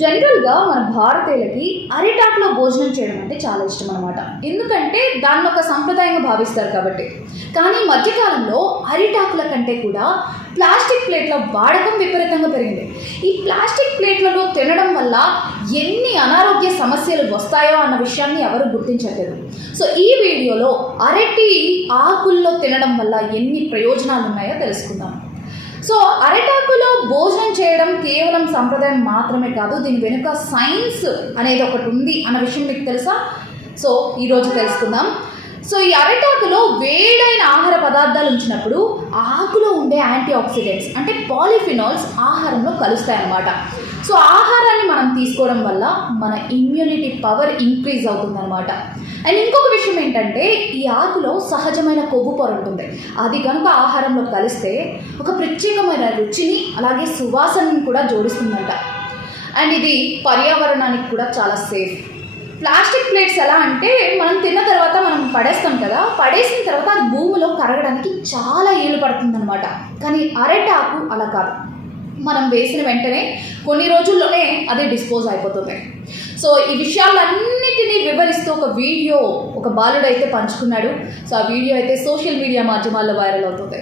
జనరల్గా మన భారతీయులకి అరిటాకులో భోజనం చేయడం అంటే చాలా ఇష్టం అనమాట. ఎందుకంటే దాన్ని ఒక సంప్రదాయంగా భావిస్తారు కాబట్టి. కానీ మధ్యకాలంలో అరిటాకుల కంటే కూడా ప్లాస్టిక్ ప్లేట్ల వాడకం విపరీతంగా పెరిగింది. ఈ ప్లాస్టిక్ ప్లేట్లలో తినడం వల్ల ఎన్ని అనారోగ్య సమస్యలు వస్తాయో అన్న విషయాన్ని ఎవరు గుర్తించట్లేదు. సో ఈ వీడియోలో అరటి ఆకుల్లో తినడం వల్ల ఎన్ని ప్రయోజనాలు ఉన్నాయో తెలుసుకుందాం. సో అరిటాకులో భోజనం చేయడం కేవలం సంప్రదాయం మాత్రమే కాదు, దీని వెనుక సైన్స్ అనేది ఒకటి ఉంది అన్న విషయం మీకు తెలుసా? సో ఈరోజు తెలుసుకుందాం. సో ఈ అరిటాకులో వేడైన ఆహార పదార్థాలు ఉంచినప్పుడు ఆకులో ఉండే యాంటీ ఆక్సిడెంట్స్ అంటే పాలిఫినాల్స్ ఆహారంలో కలుస్తాయన్నమాట. సో ఆహారాన్ని మనం తీసుకోవడం వల్ల మన ఇమ్యూనిటీ పవర్ ఇంక్రీజ్ అవుతుందన్నమాట. అండ్ ఇంకొక విషయం ఏంటంటే ఈ ఆకులో సహజమైన కొవ్వు పొర ఉంటుంది. అది కనుక ఆహారంలో కలిస్తే ఒక ప్రత్యేకమైన రుచిని అలాగే సువాసనని కూడా జోడిస్తుందంట. అండ్ ఇది పర్యావరణానికి కూడా చాలా సేఫ్. ప్లాస్టిక్ ప్లేట్స్ ఎలా అంటే మనం తిన్న తర్వాత మనం పడేస్తాం కదా, పడేసిన తర్వాత అది భూమిలో కరగడానికి చాలా ఏళ్ళు పడుతుందన్నమాట. కానీ అరటాకు అలా కాదు, మనం వేసిన వెంటనే కొన్ని రోజుల్లోనే అది డిస్పోజ్ అయిపోతుంది. సో ఈ విషయాలన్నిటినీ వివరిస్తూ ఒక వీడియో ఒక బాలుడు అయితే పంచుకున్నాడు. సో ఆ వీడియో అయితే సోషల్ మీడియా మాధ్యమాల్లో వైరల్ అవుతుంది.